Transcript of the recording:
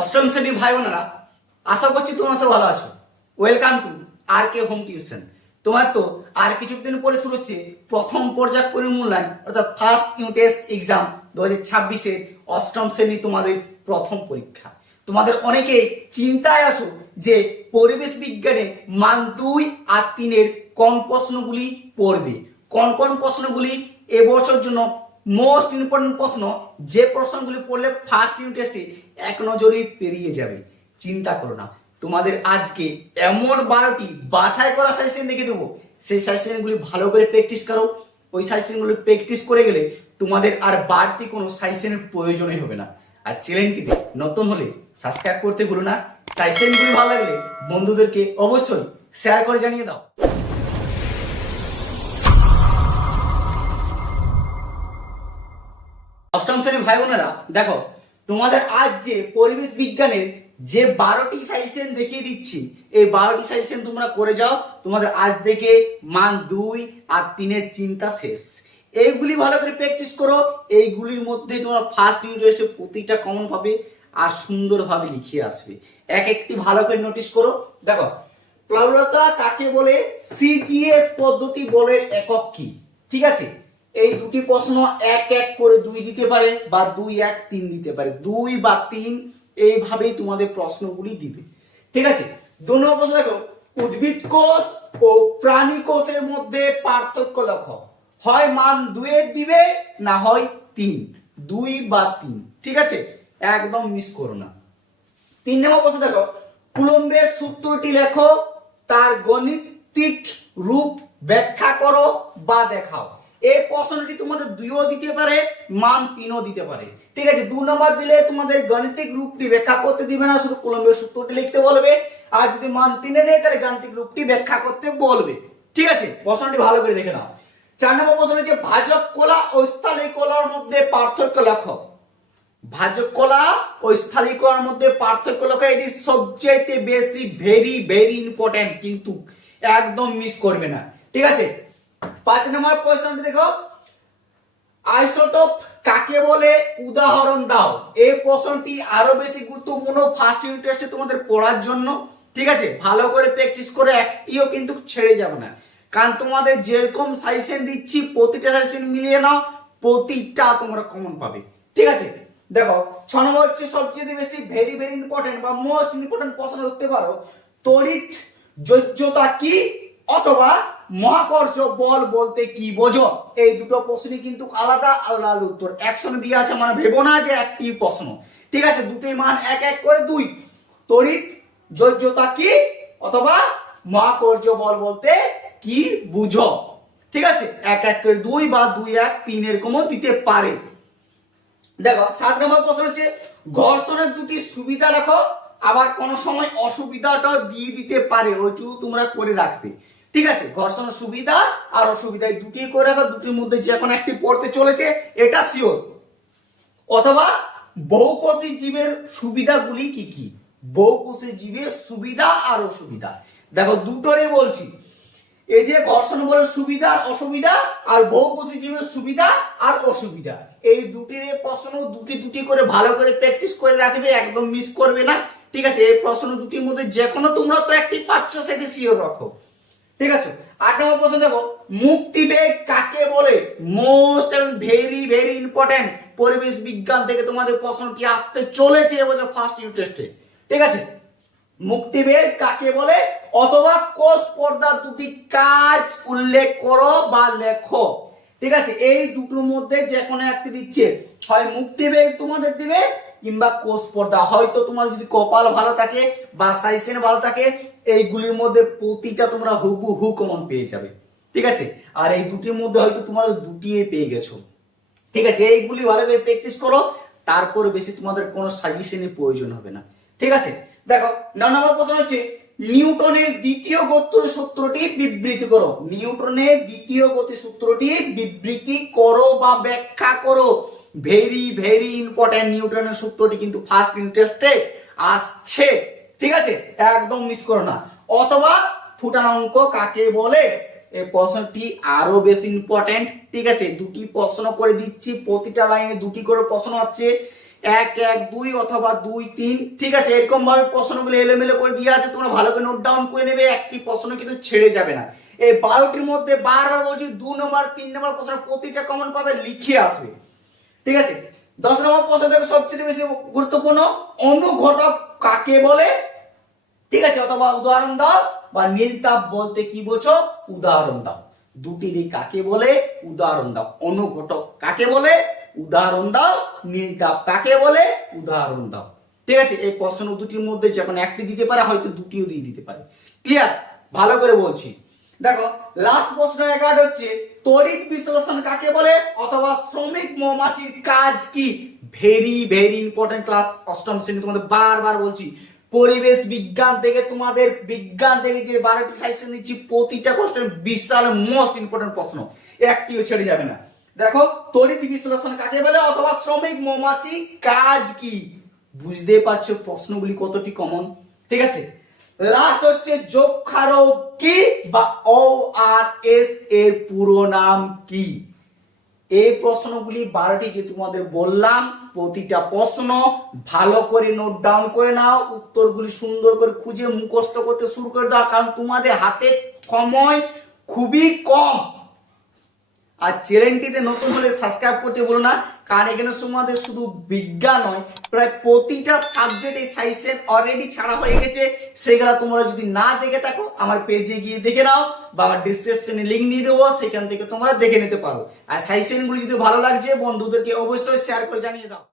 অষ্টম শ্রেণীর ভাই বোনেরা, আশা করছি তোমরা সব ভালো আছো। Welcome to R K home tuition. তোমার তো আর কিছুদিন পরে শুরু হচ্ছে প্রথম পর্যায়ক্রমিক মূল্যায়ন অর্থাৎ ফার্স্ট ইউনিট টেস্ট এক্সাম 2026-এর অষ্টম শ্রেণী তোমাদের প্রথম পরীক্ষা। তোমাদের অনেকেই চিন্তায় আছো যে পরিবেশ বিজ্ঞানে মান 2 আর 3-এর কোন প্রশ্নগুলি পড়বে, কোন কোন প্রশ্নগুলি এবছর জন্য মোস্ট ইম্পর্টেন্ট প্রশ্ন, যে প্রশ্নগুলি পড়লে ফার্স্ট ইউনিট টেস্টে এক নজরে পেরিয়ে যাবে। চিন্তা করো না, তোমাদের আজকে এমন 12টি বাছাই করা সাজেশন দেখে দেবো। সেই সাজেশনগুলি ভালো করে প্র্যাকটিস করো। ওই সাজেশনগুলি প্র্যাকটিস করে গেলে তোমাদের আর বাড়তি কোনো সাজেশনের প্রয়োজনই হবে না। আর চ্যানেলটিতে নতুন হলে সাবস্ক্রাইব করতে ভুলো না। সাজেশনগুলি ভালো লাগলে বন্ধুদেরকে অবশ্যই শেয়ার করে জানিয়ে দাও। অষ্টম শ্রেণীর ভাই বোনেরা, দেখো তোমাদের আজ যে পরিবেশ বিজ্ঞানের যে 12টি সাজেশন দেখিয়ে দিচ্ছি, এই 12টি সাজেশন তোমরা করে যাও। তোমাদের আজ থেকে মান 2 আর 3-এর চিন্তা শেষ। এইগুলি ভালো করে প্র্যাকটিস করো। এইগুলির মধ্যে তোমরা ফার্স্ট ইউনিট টেস্টে প্রতিটা কমন পাবে আর সুন্দরভাবে লিখে আসবে। এক একটি ভালো করে নোটিস করো। দেখো, প্লাবনতা কাকে বলে, সিজিএস পদ্ধতি বলের একক কি? ঠিক আছে, এই দুটি প্রশ্ন এক এক করে 2 দিতে পারে বা 2, 1, 3 দিতে পারে। 2 বা 3 এইভাবেই তোমাদের প্রশ্নগুলি দিবে। ঠিক আছে, 2 নম্বর প্রশ্ন দেখো, উদ্ভিদ কোষ ও প্রাণী কোষের মধ্যে পার্থক্য লেখো। হয় মান 2 এর দিবে, না হয় 3। 2 বা 3। ঠিক আছে, একদম মিস করো না। 3 নম্বর প্রশ্ন দেখো, কুলম্বের সূত্রটি লেখো, তার গাণিতিক রূপ ব্যাখ্যা করো বা দেখাও। এই প্রশ্নটি তোমাদের 2ও দিতে পারে, মান 3ও দিতে পারে। ঠিক আছে, 2 নম্বর দিলে তোমাদের গাণিতিক রূপটি ব্যাখ্যা করতে দিবে না, শুধু কুলম্বের সূত্রটি লিখতে বলবে। আর যদি মান 3-এ দেয় তাহলে গাণিতিক রূপটি ব্যাখ্যা করতে বলবে। ঠিক আছে, প্রশ্নটি ভালো করে দেখে নাও। 4 নম্বর প্রশ্ন হচ্ছে, ভাজক কলা ও স্থলিক কলার মধ্যে পার্থক্য লেখো। ভাজক কলা ও স্থলিক কলার মধ্যে পার্থক্য লেখো। এটি সবচেয়ে বেশি ভেরি ভেরি ইম্পর্টেন্ট, কিন্তু একদম মিস করবে না। ঠিক আছে, 5 নম্বর প্রশ্নটি দেখো, আইসোটোপ কাকে বলে উদাহরণ দাও। এই প্রশ্নটি আরো বেশি গুরুত্বপূর্ণ ফার্স্ট ইউনিট টেস্টে তোমাদের পড়ার জন্য। ঠিক আছে, ভালো করে প্র্যাকটিস করে একটিও কিন্তু ছেড়ে যাবে না, কারণ তোমাদের যেরকম সাজেশন দিচ্ছি প্রতিটা সাজেশন মিলিয়ে নাও, প্রতিটা তোমরা কমন পাবে। ঠিক আছে, দেখো 6 নম্বর হচ্ছে সবচেয়ে বেশি ভেরি ভেরি ইম্পর্টেন্ট বা মোস্ট ইম্পর্টেন্ট প্রশ্ন ধরতে পারো, তড়িৎ যোজ্যতা কি অথবা মহাকর্ষ বল বলতে কি বোঝো। এই দুটো প্রশ্নই কিন্তু আলাদা আলাদা উত্তর একসঙ্গে দিয়ে আছে, মানে ভেবো না যে একটি প্রশ্ন। ঠিক আছে, দুটোই মান এক এক করে 2। তড়িৎ যোজ্যতা কি অথবা মহাকর্ষ বল বলতে কি বুঝো। ঠিক আছে, এক এক করে 2 বা 2, 1, 3 এরকমও দিতে পারে। দেখো 7 নম্বর প্রশ্ন হচ্ছে, ঘর্ষণের দুটি সুবিধা লেখো। আবার কোন সময় অসুবিধাটাও দিয়ে দিতে পারে, ওইটুকু তোমরা করে রাখবে। ঠিক আছে, ঘর্ষণের সুবিধা আর অসুবিধা দুটি করে রাখো। দুটির মধ্যে যে কোনো একটি পড়তে চলেছে, এটা শিওর। অথবা বহুকোষী জীবের সুবিধাগুলি কি কি। বহুকোষী জীবের সুবিধা আর অসুবিধা, দেখো দুটোরই বলছি। এই যে ঘর্ষণ বলের সুবিধা আর অসুবিধা, আর বহুকোষী জীবের সুবিধা আর অসুবিধা, এই দুটির প্রশ্ন দুটি করে ভালো করে প্র্যাকটিস করে রাখবে, একদম মিস করবে না। ঠিক আছে, এই প্রশ্ন দুটির মধ্যে যে কোনো তোমরা তো একটি পাচ্ছ, সেটি শিওর রাখো। ঠিক আছে, 8 নম্বর প্রশ্ন দেখো, মুক্তিবেগ কাকে বলে। Most and very very important, পরিবেশ বিজ্ঞান থেকে তোমাদের প্রশ্নটি আসতে চলেছে এবছর ফার্স্ট ইউনিট টেস্টে। ঠিক আছে, মুক্তিবেগ কাকে বলে অথবা কোষ পর্দার দুটি কাজ উল্লেখ করো বা লেখো। ঠিক আছে, এই দুটোর মধ্যে যে কোনো একটি দিচ্ছে, হয় মুক্তিবেগ তোমাদের দিবে কিংবা কোষ পর্দা। হয়তো তোমার যদি কপাল ভালো থাকে বা সাজেশন ভালো থাকে, এইগুলির মধ্যে প্রতিটা তোমরা হুবহু কমন পেয়ে যাবে। ঠিক আছে, আর এই দুটির মধ্যে হয়তো তোমরা দুটিই পেয়ে গেছো। ঠিক আছে, এইগুলি ভালোভাবে প্র্যাকটিস করো, তারপর বেশি তোমাদের কোনো সাজেশনের প্রয়োজন হবে না। ঠিক আছে, দেখো 9 নম্বর প্রশ্ন হচ্ছে, নিউটনের দ্বিতীয় গতির সূত্রটি বিবৃতি করো। নিউটনের দ্বিতীয় গতি সূত্রটি বিবৃতি করো বা ব্যাখ্যা করো। ভেরি ভেরি ইম্পর্টেন্ট, নিউটনের সূত্রটি কিন্তু ফার্স্ট ইউনিট টেস্টে আসছে। ঠিক আছে, একদম মিস করো না। অথবা ফুটানাঙ্ক কাকে বলে, এই প্রশ্নটি আরো বেশি ইম্পর্টেন্ট। ঠিক আছে, দুটি প্রশ্ন করে দিচ্ছি, প্রতিটা লাইনে দুটি করে প্রশ্ন আছে। 1 1 2 অথবা 2 3, ঠিক আছে? এরকম ভাবে প্রশ্নগুলো এলোমেলো করে দিয়ে আছে, তোমরা ভালো করে নোট ডাউন করে নেবে, একটি প্রশ্ন কিন্তু ছেড়ে যাবে না। এই 12টির মধ্যে বারবার বলছি 2 নম্বর 3 নম্বর প্রশ্ন প্রতিটা কমন পাবে, লিখে আসবে, ঠিক আছে? 10 নম্বর প্রশ্ন দেখো সবচেয়ে বেশি গুরুত্বপূর্ণ, অনুঘটক কাকে বলে, ঠিক আছে? অথবা উদাহরণ দাও, বা নীলতাপ বলতে কি বোঝো, উদাহরণ দাও। দুটিরই কাকে বলে, উদাহরণ দাও। অনুঘটক কাকে বলে, উদাহরণ দাও। নীলতাপ কাকে বলে, উদাহরণ দাও। ঠিক আছে? এই প্রশ্ন দুটির মধ্যে যে কোনো একটি দিতে পারে, হয়তো দুটিও দিয়ে দিতে পারে। ক্লিয়ার? ভালো করে বলছি, দেখো লাস্ট প্রশ্ন 11 হচ্ছে তড়িৎ বিশ্লেষণ কাকে বলে, অথবা শ্রমিক মৌমাছির কাজ কি। ভেরি ভেরি ইম্পর্টেন্ট, ক্লাস অষ্টম শ্রেণী তোমাদের বারবার বলছি, পরিবেশ বিজ্ঞান থেকে তোমাদের বিজ্ঞান থেকে যে 12টি সাজেশন দিচ্ছি, প্রতিটা কোশ্চেন বিশাল মোস্ট ইম্পর্টেন্ট প্রশ্ন, একটিও ছেড়ে যাবে না। দেখো তড়িৎ বিশ্লেষণ কাকে বলে, অথবা শ্রমিক মৌমাছি কাজ কি। বুঝতে পারছো প্রশ্নগুলি কতটি কমন, ঠিক আছে? লাস্ট হচ্ছে যক্ষারোগ কি, বা ORS এর পুরো নাম কি। এই প্রশ্নগুলি 12টি যে তোমাদের বললাম, প্রতিটা প্রশ্ন ভালো করে নোট ডাউন করে নাও, উত্তরগুলি সুন্দর করে খুঁজে মুখস্থ করতে শুরু করে দাও, কারণ তোমাদের হাতে সময় খুবই কম। আর চ্যানেলটিতে নতুন হলে সাবস্ক্রাইব করতে ভুলো না, কারণ এখানে তোমাদের শুধু বিজ্ঞান নয়, প্রায় প্রতিটা সাবজেক্টে সাজেশন অলরেডি ছাড়া হয়ে গেছে। সেগুলো তোমরা যদি না দেখে থাকো, আমার পেজে গিয়ে দেখে নাও, বা আমার ডিসক্রিপশনে লিংক দিয়ে দেবো, সেখান থেকে তোমরা দেখে নিতে পারো। আর সাজেশনগুলি যদি ভালো লাগছে, বন্ধুদেরকে অবশ্যই শেয়ার করে জানিয়ে দাও।